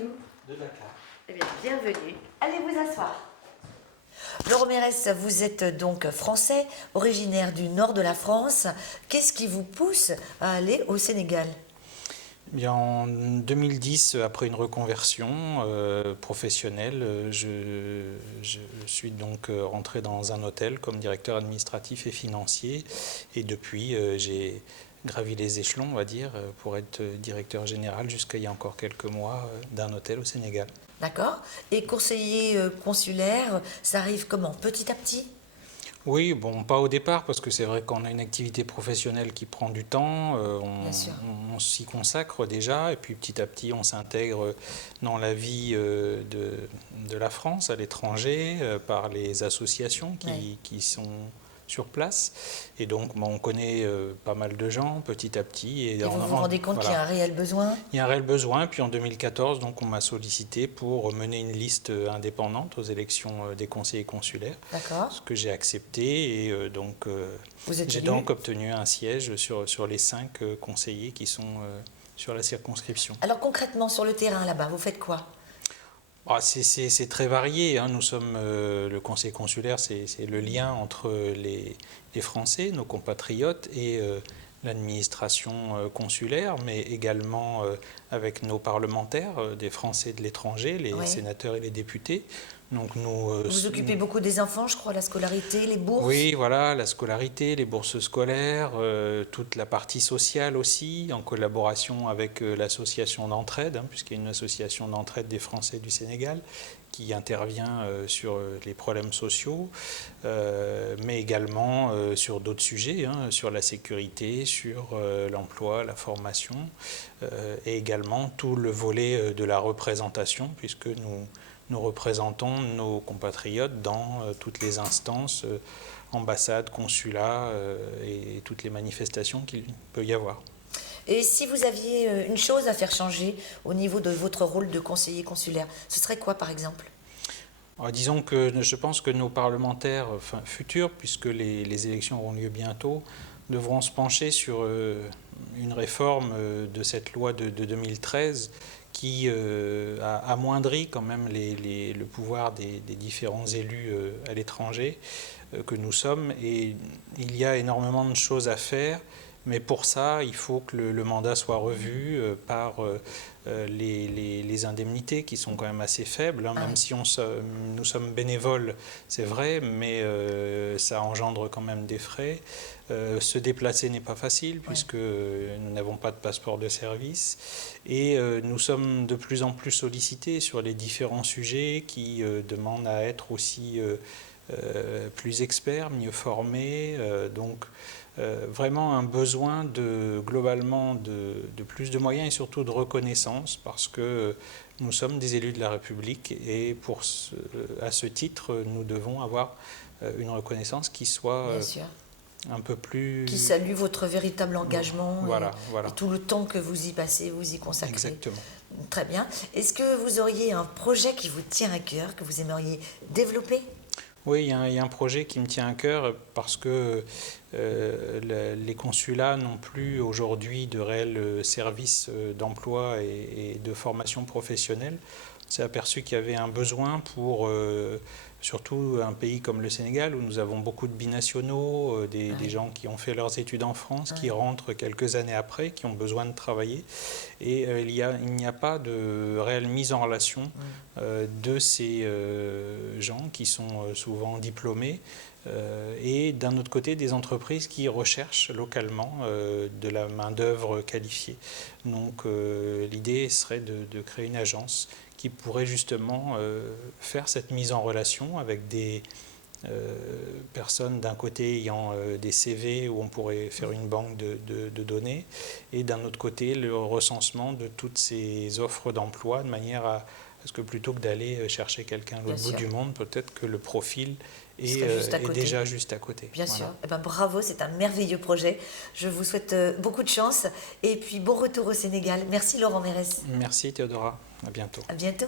d'où? De Dakar. Eh bien, bienvenue. Allez vous asseoir. Laurent Mérès, vous êtes donc français, originaire du nord de la France. Qu'est-ce qui vous pousse à aller au Sénégal? Eh bien, en 2010, après une reconversion professionnelle, je suis donc rentré dans un hôtel comme directeur administratif et financier. Et depuis, j'ai gravi les échelons, on va dire, pour être directeur général jusqu'à il y a encore quelques mois d'un hôtel au Sénégal. D'accord. Et conseiller consulaire, ça arrive comment? Petit à petit? Oui, bon, pas au départ, parce que c'est vrai qu'on a une activité professionnelle qui prend du temps, Bien sûr. on s'y consacre déjà, et puis petit à petit on s'intègre dans la vie de la France à l'étranger, par les associations Oui. qui sont sur place. Et donc on connaît pas mal de gens petit à petit. Et vous vous rendez compte qu'il y a voilà. un réel besoin? Il y a un réel besoin, puis en 2014, donc, on m'a sollicité pour mener une liste indépendante aux élections des conseillers consulaires, D'accord. ce que j'ai accepté, et Vous êtes j'ai élu? donc obtenu un siège sur les 5 conseillers qui sont sur la circonscription. Alors concrètement, sur le terrain là-bas, vous faites quoi? C'est très varié, hein. Nous sommes, le conseil consulaire, c'est le lien entre les Français, nos compatriotes, et l'administration consulaire, mais également avec nos parlementaires, des Français de l'étranger, les Oui. sénateurs et les députés. Donc Vous vous occupez beaucoup des enfants, je crois, la scolarité, les bourses? oui, voilà, la scolarité, les bourses scolaires, toute la partie sociale aussi, en collaboration avec l'association d'entraide, hein, puisqu'il y a une association d'entraide des Français du Sénégal qui intervient sur les problèmes sociaux, mais également sur d'autres sujets, hein, sur la sécurité, sur l'emploi, la formation, et également tout le volet de la représentation, puisque nous représentons nos compatriotes dans toutes les instances, ambassades, consulats, et toutes les manifestations qu'il peut y avoir. Et si vous aviez une chose à faire changer au niveau de votre rôle de conseiller consulaire, ce serait quoi par exemple? Alors, disons que je pense que nos parlementaires futurs, puisque les élections auront lieu bientôt, devront se pencher sur une réforme de cette loi de 2013 qui a amoindri quand même le pouvoir des différents élus à l'étranger que nous sommes. Et il y a énormément de choses à faire, mais pour ça, il faut que le mandat soit revu par les indemnités qui sont quand même assez faibles, hein, même si nous sommes bénévoles, c'est vrai, mais ça engendre quand même des frais. Se déplacer n'est pas facile puisque nous n'avons pas de passeport de service, et nous sommes de plus en plus sollicités sur les différents sujets qui demandent à être aussi plus experts, mieux formés, donc vraiment un besoin globalement de plus de moyens et surtout de reconnaissance, parce que nous sommes des élus de la République, et à ce titre, nous devons avoir une reconnaissance qui soit Bien sûr. un peu plus... Qui salue votre véritable engagement voilà. Et tout le temps que vous y passez, vous y consacrez. Exactement. Très bien. Est-ce que vous auriez un projet qui vous tient à cœur, que vous aimeriez développer? Oui, il y a un projet qui me tient à cœur parce que les consulats n'ont plus aujourd'hui de réels services d'emploi et de formation professionnelle. On s'est aperçu qu'il y avait un besoin pour surtout un pays comme le Sénégal, où nous avons beaucoup de binationaux, des gens qui ont fait leurs études en France, qui rentrent quelques années après, qui ont besoin de travailler. Et il n'y a pas de réelle mise en relation de ces gens qui sont souvent diplômés, et d'un autre côté des entreprises qui recherchent localement de la main-d'œuvre qualifiée. Donc l'idée serait de créer une agence qui pourrait justement faire cette mise en relation avec des personnes d'un côté ayant des CV où on pourrait faire une banque de données, et d'un autre côté le recensement de toutes ces offres d'emploi, de manière à ce que plutôt que d'aller chercher quelqu'un à l'autre bout du monde, peut-être que le profil est déjà juste à côté. Bien sûr. Eh ben, bravo, c'est un merveilleux projet. Je vous souhaite beaucoup de chance et puis bon retour au Sénégal. Merci Laurent Mérès. Merci Théodora, à bientôt. À bientôt.